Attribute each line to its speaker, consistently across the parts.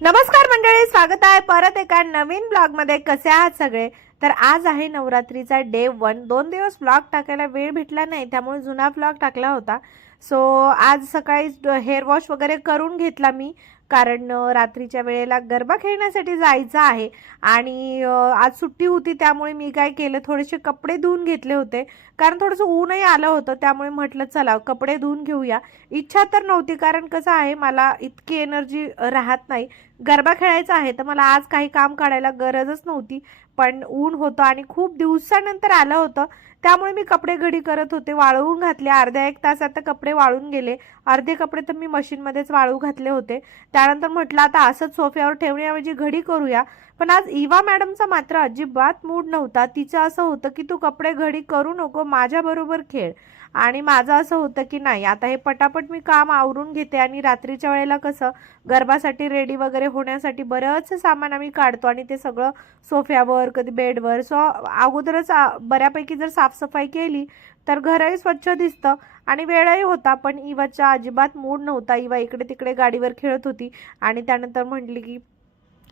Speaker 1: नमस्कार मंडळी स्वागत आहे परत एका नवीन ब्लॉगमध्ये. कसे आहात सगळे? तर आज आहे नवरात्रीचा डे वन. दोन दिवस ब्लॉग टाकायला वेळ भेटला नाही त्यामुळे जुना ब्लॉग टाकला होता. सो आज सकाळी हेअर वॉश वगैरे करून घेतला मी कारण रात्रीच्या वेळेला गरबा खेळण्यासाठी जायचं आहे. आणि आज सुट्टी होती त्यामुळे मी काय केलं थोडेसे कपडे धुवून घेतले होते. कारण थोडंसं ऊनही आलं होतं त्यामुळे म्हटलं चला कपडे धुवून घेऊया. इच्छा तर नव्हती कारण कसं आहे मला इतकी एनर्जी राहत नाही. गरबा खेळायचा आहे तर मला आज काही काम काढायला गरजच नव्हती. पण ऊन होतं आणि खूप दिवसानंतर आलं होतं. त्यामुळे मी कपडे घडी करत होते वाळवून घातले. अर्ध्या एक तासात तर कपडे वाळून गेले. अर्धे कपडे तर मी मशीनमध्येच वाळू घातले होते. त्यानंतर म्हटलं आता असंच सोफ्यावर ठेवण्याऐवजी घडी करूया. पण आज इवा मॅडमचा मात्र अजिबात मूड नव्हता. तिचं असं होतं की तू कपडे घडी करू नको माझ्याबरोबर खेळ. आणि माझं असं होतं की नाही आता हे पटापट मी काम आवरून घेते आणि रात्रीच्या वेळेला कसं गरबासाठी रेडी वगैरे होण्यासाठी बरंच सामान आम्ही काढतो आणि ते सगळं सोफ्यावर कधी बेडवर. सो अगोदरच बऱ्यापैकी जर साफसफाई केली तर घरही स्वच्छ दिसतं आणि वेळही होता पण इवाच्या अजिबात मूड नव्हता. इवा इकडे तिकडे गाडीवर खेळत होती आणि त्यानंतर म्हटली की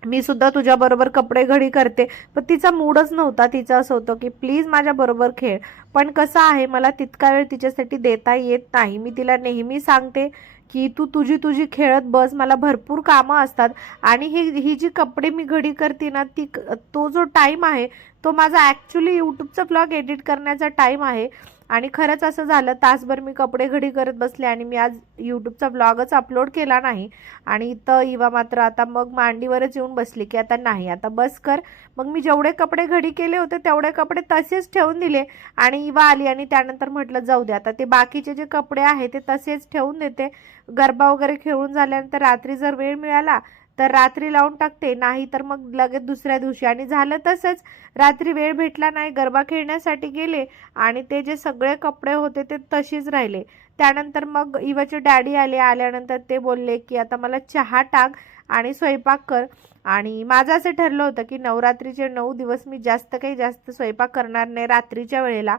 Speaker 1: मी सुद्धा तुझ्याबरोबर कपडे घडी करते. पण तिचा मूडच नव्हता. तिचं असं होतं की प्लीज माझ्याबरोबर खेळ. पण कसं आहे मला तितका वेळ तिच्यासाठी देता येत नाही. मी तिला नेहमी सांगते की तू तुझी तुझी खेळत बस. मला भरपूर कामं असतात. आणि ही ही जी कपडे मी घडी करते ना ती तो जो टाईम आहे तो माझा ॲक्च्युली यूट्यूबचा ब्लॉग एडिट करण्याचा टाईम आहे. आणि खरंच असं झालं तासभर मी कपडे घडी करत बसले आणि मी आज यूट्यूबचा ब्लॉगच अपलोड केला नाही. आणि इथं इवा मात्र आता मग मांडीवरच येऊन बसली की आता नाही आता बस कर. मग मी जेवढे कपडे घडी केले होते तेवढे कपडे तसेच ठेवून दिले. आणि इवा आली आणि त्यानंतर म्हटलं जाऊ दे आता ते बाकीचे जे कपडे आहे ते तसेच ठेवून देते. गरबा वगैरे खेळून झाल्यानंतर रात्री जर वेळ मिळाला तर रात्री लावून टाकते नाही तर मग लगेच दुसऱ्या दिवशी. आणि झालं तसंच रात्री वेळ भेटला नाही गरबा खेळण्यासाठी गेले आणि ते जे सगळे कपडे होते ते तशीच राहिले. त्यानंतर मग इवाचे डॅडी आले आल्यानंतर ते बोलले की आता मला चहा टाक आणि स्वयंपाक कर. आणि माझं असं ठरलं होतं की नवरात्रीचे नऊ दिवस मी जास्त काही जास्त स्वयंपाक करणार नाही रात्रीच्या वेळेला.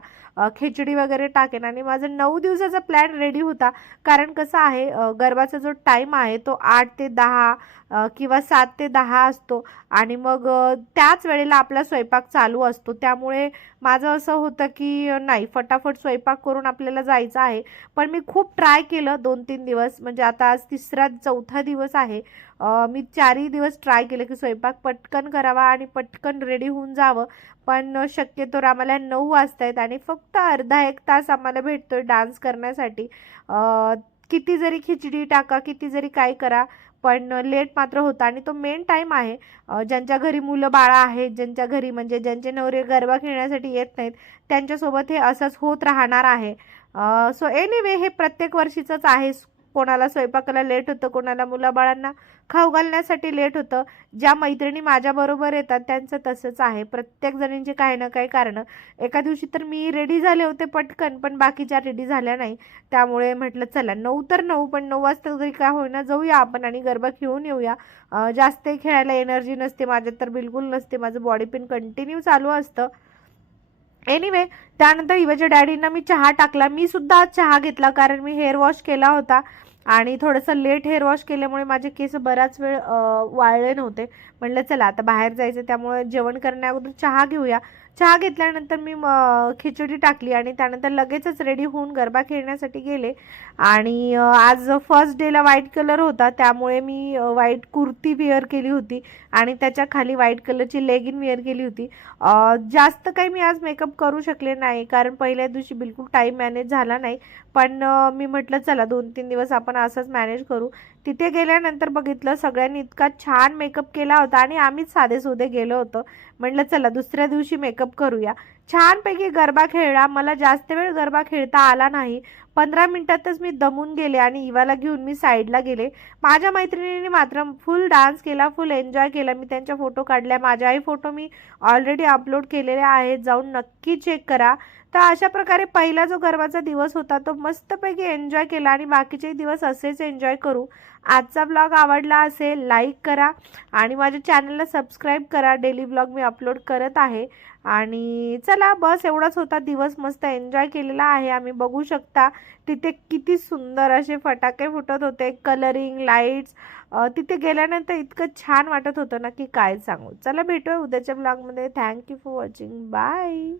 Speaker 1: खिचडी वगैरे टाकेन. आणि माझं नऊ दिवसाचा प्लॅन रेडी होता. कारण कसं आहे गरबाचा जो टाईम आहे तो आठ ते दहा किंवा सात ते दहा असतो. आणि मग त्याच वेळेला आपला स्वयंपाक चालू असतो. त्यामुळे माझं असं होतं की नाही फटाफट स्वयंपाक करून आपल्याला जायचं आहे. पण मी खूप ट्राय केलं दोन तीन दिवस. म्हणजे आता आज तिसरा चौथा दिवस आहे. मी चारही दिवस ट्राय केलं की स्वयंपाक पटकन करावा आणि पटकन रेडी होऊन जावं. पण शक्यतो आम्हाला नऊ वाजता आहेत आणि फक्त अर्धा एक तास आम्हाला भेटतोय डान्स करण्यासाठी. किती जरी खिचडी टाका किती जरी काय करा पण लेट मात्र होता आणि तो मेन टाईम आहे. ज्यांच्या घरी मुलं बाळा आहेत ज्यांच्या घरी म्हणजे ज्यांचे नवरे गरबा खेळण्यासाठी येत नाहीत त्यांच्यासोबत हे असंच होत राहणार आहे. सो एनिवे हे प्रत्येक वर्षीचंच आहे. कोणाला स्वयंपाकाला लेट होतं कोणाला मुलाबाळांना खाऊ घालण्यासाठी लेट होतं. ज्या मैत्रिणी माझ्याबरोबर येतात त्यांचं तसंच आहे. प्रत्येक जणींचे काही ना काही कारणं. एका दिवशी तर मी रेडी झाले होते पटकन पण बाकीच्या रेडी झाल्या नाही. त्यामुळे म्हटलं चला नऊ तर नऊ पण नऊ वाजता जरी काय होईना जाऊया आपण आणि गरबा खेळून येऊया. जास्त जास्तही खेळायला एनर्जी नसते माझ्यात तर बिलकुल नसते. माझं बॉडी पेन कंटिन्यू चालू असतं. एनिवे त्यानंतर इवाच्या डॅडींना मी चहा टाकला. मी सुद्धा आज चहा घेतला कारण मी हेअर वॉश केला होता. आणि थोडंसं लेट हेअर वॉश केल्यामुळे माझे केस बराच वेळ वाळले नव्हते. म्हणलं चला आता बाहेर जायचं त्यामुळे जेवण करण्याअगोदर चहा घेऊया. चहा घेतल्यानंतर मी म- खिचडी टाकली आणि त्यानंतर लगेचच रेडी होऊन गरबा खेळण्यासाठी गेले. आणि आज फर्स्ट डेला व्हाईट कलर होता त्यामुळे मी व्हाईट कुर्ती वेअर केली होती आणि त्याच्याखाली व्हाईट कलरची लेगिन वेअर केली होती. जास्त काही मी आज मेकअप करू शकले नाही कारण पहिल्या दिवशी बिलकुल टाईम मॅनेज झाला नाही. पण मी म्हटलं चला दोन तीन दिवस आपण असंच मॅनेज करू. तिथे गेल्यानंतर बघितलं सगळ्यांनी इतका छान मेकअप केला होता आणि आम्हीच साधेसुधे गेलो होतो. म्हटलं चला दुसऱ्या दिवशी मेकअप करूया. छानपैकी गरबा खेळला. मला जास्त वेळ गरबा खेळता आला नाही. पंधरा मिनिटातच मी दमून गेले आणि इवाला घेऊन मी साईडला गेले. माझ्या मैत्रिणीने मात्र फुल डान्स केला फुल एन्जॉय केला. मी त्यांच्या फोटो काढल्या. माझ्याही फोटो मी ऑलरेडी अपलोड केलेले आहेत. जाऊन नक्की चेक करा. तर अशा प्रकारे पहिला जो गरबाचा दिवस होता तो मस्तपैकी एन्जॉय केला आणि बाकीचे दिवस असेच एन्जॉय करू. आजचा ब्लॉग आवडला असेल लाईक करा आणि माझ्या चॅनलला सबस्क्राईब करा. डेली ब्लॉग मी अपलोड करत आहे. आणि चला बस एवढाच होता. दिवस मस्त एन्जॉय केलेला आहे. आम्ही बघू शकता तिथे किती सुंदर असे फटाके फुटत होते कलरिंग लाईट्स तिथे गेल्यानंतर इतकं छान वाटत होतं ना की काय सांगू. चला भेटूया उद्याच्या ब्लॉगमध्ये थँक्यू फॉर वॉचिंग बाय